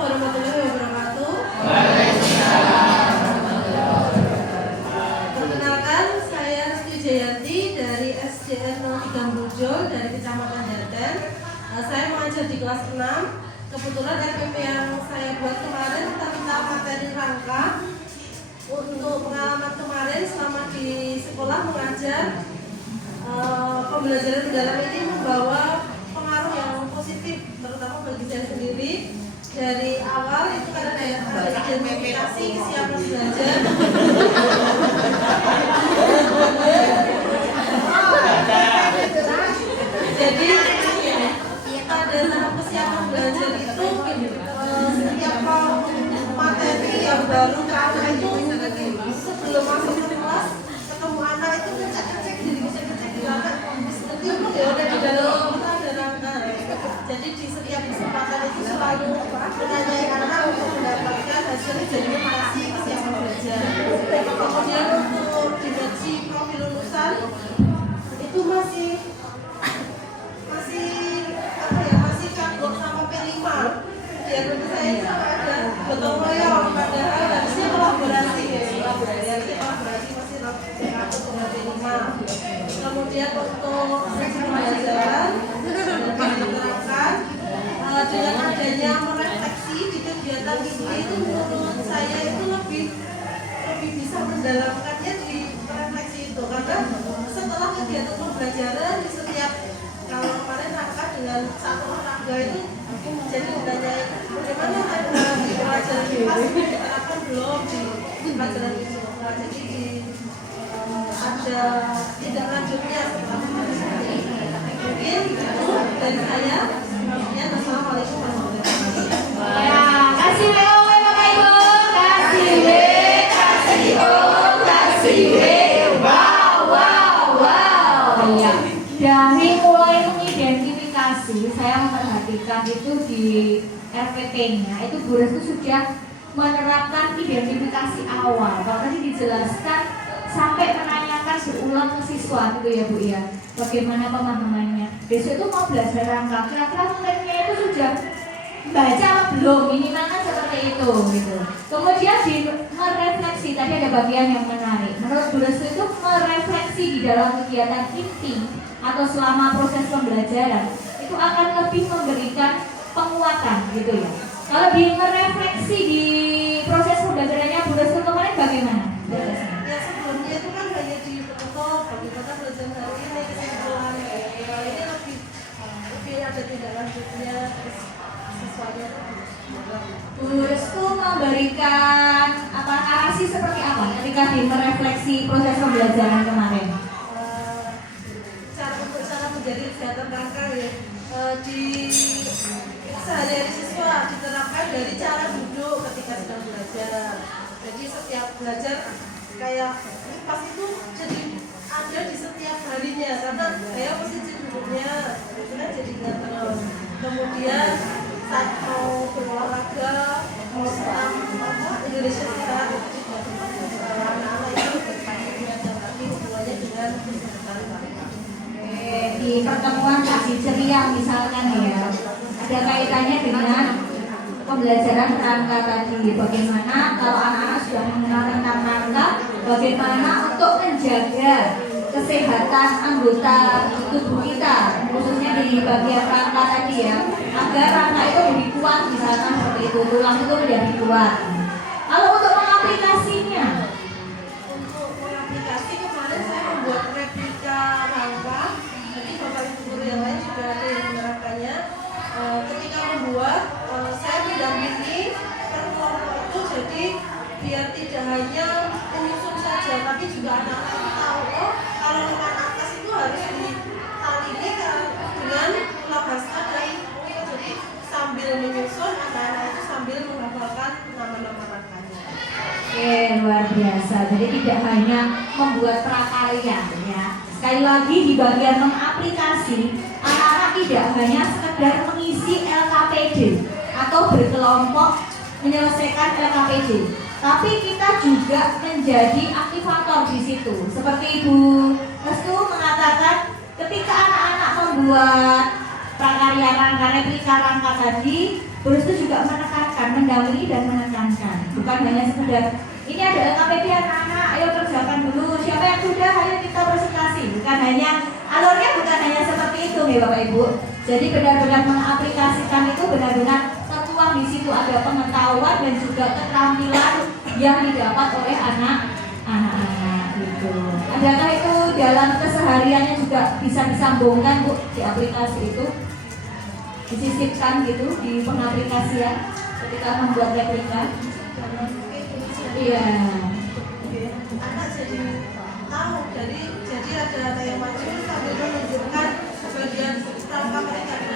warahmatullahi wabarakatuh. Perkenalkan, saya Restu Jayanti dari SDN 03 Mbujol dari Kecamatan Jaten. Saya mengajar di kelas 6. Kebetulan RPP yang saya buat kemarin tentang materi rangka. Untuk pengalaman kemarin selama di sekolah mengajar, pembelajaran mendalam ini membawa pengaruh yang positif, terutama bagi saya sendiri. Dari awal itu karena ada identifikasi kesiapan belajar. Jadi pada tahap kesiapan belajar itu setiap materi yang baru itu sebelum masuk ke kelas ketemu anak itu ngecek diri, ngecek anak seperti itu ya udah di dalam ada rangka. Jadi di setiap kesempatan itu selalu menanyai anak untuk mendapatkan hasil identifikasi kesiapan belajar. Kemudian untuk dimensi profil lulusan itu masih kagok sama P5. Ya tentu saya itu ada gotong royong, padahal harusnya kolaborasi masih kagok dengan P5. Kemudian untuk sesi pembelajaran diterapkan dengan adanya merefleksi di kegiatan ini, itu menurut saya itu lebih bisa mendalamkannya di refleksi itu, karena setelah kegiatan pembelajaran di setiap, kalau kemarin rangka dengan satu olahraga itu jadi menanyai bagaimana pelajaran IPA diterapkan belum di pelajaran itu. Jadi ada tidak lanjutnya setelah seperti ini. Mungkin itu dari saya. Assalamualaikum warahmatullahi wabarakatuh. Ya, kasih WO Bapak Ibu, kasih W, kasih O, kasih W. Wow. Ya. Dari mulai mengidentifikasi, saya memperhatikan itu di RPT-nya, itu Bu Restu sudah menerapkan identifikasi awal. Kalau tadi dijelaskan sampai menanyakan berulang ke siswa gitu ya Bu ya, bagaimana pemahamannya. Besok itu mau belajar rangka, kira-kira muridnya itu sudah baca apa belum, minimalnya seperti itu gitu. Kemudian di merefleksi, tadi ada bagian yang menarik. Menurut Bu Restu itu merefleksi di dalam kegiatan inti atau selama proses pembelajaran itu akan lebih memberikan penguatan gitu ya. Kalau di merefleksi di proses pembelajarannya Bu Restu kemarin bagaimana? Ya sebelumnya itu kan hanya di foto bagaimana belajar hari ini, kesimpulan. Kalau ini lebih ada tindak lanjutnya, sesuatu. Bu Restu memberikan narasi seperti apa ketika di merefleksi proses pembelajaran kemarin? Cara menjadi kesehatan rangka ya, di sehari-hari siswa diterapkan dari cara duduk ketika sedang belajar. Jadi setiap belajar kayak pas itu jadi ada di setiap harinya, karena saya posisi duduknya jadi ingat terus. Kemudian saat mau berolahraga, mau senam Indonesia Sehat, anak-anak itu tapi hubungannya dengan kesehatan rangka. Di pertemuan kasih ceria misalkan ya, ada kaitannya dengan pembelajaran rangka tadi. Bagaimana kalau anak-anak sudah mengenal tentang rangka, bagaimana untuk menjaga kesehatan anggota tubuh kita, khususnya di bagian rangka tadi ya, agar rangka itu lebih kuat, misalkan seperti itu, tulang itu menjadi kuat. Kalau untuk mengaplikasinya, kemarin saya membuat replika rangka. Jadi Bapak Ibu guru yang lain juga ada yang menerapkannya. Ketika membuat, saya mendampingi per kelompok itu, jadi biar tidak hanya menyusun saja, tapi juga anak-anak itu tahu kalau lengan atas itu harus ditalinya dengan labasta dan jadi sambil menyusun, anak-anak itu sambil menghafalkan nama-nama rangkanya. luar biasa. Jadi tidak hanya membuat prakarya ya. Sekali lagi di bagian mengaplikasi, anak-anak tidak hanya sekedar mengisi LKPD atau berkelompok menyelesaikan LKPD, tapi kita juga menjadi aktivator di situ. Seperti Ibu Restu mengatakan, ketika anak-anak membuat prakarya rangka, replika rangka tadi, Terus itu juga menekankan, mendampingi dan menekankan. Bukan hanya sekedar ini ada LKPD anak-anak, ayo kerjakan dulu. Siapa yang sudah, ayo kita presentasi. Bukan hanya alurnya bukan hanya seperti itu nih Bapak Ibu. Jadi benar-benar mengaplikasikan itu benar-benar tertuang di situ ada pengetahuan dan juga keterampilan yang didapat oleh anak-anak gitu. Adakah itu dalam kesehariannya juga bisa disambungkan Bu di aplikasi itu? Disisipkan gitu di pengaplikasian ketika membuat replika. Iya. Anak jadi tahu, jadi ada yang maju sambil menunjukkan bagian perangkat mereka.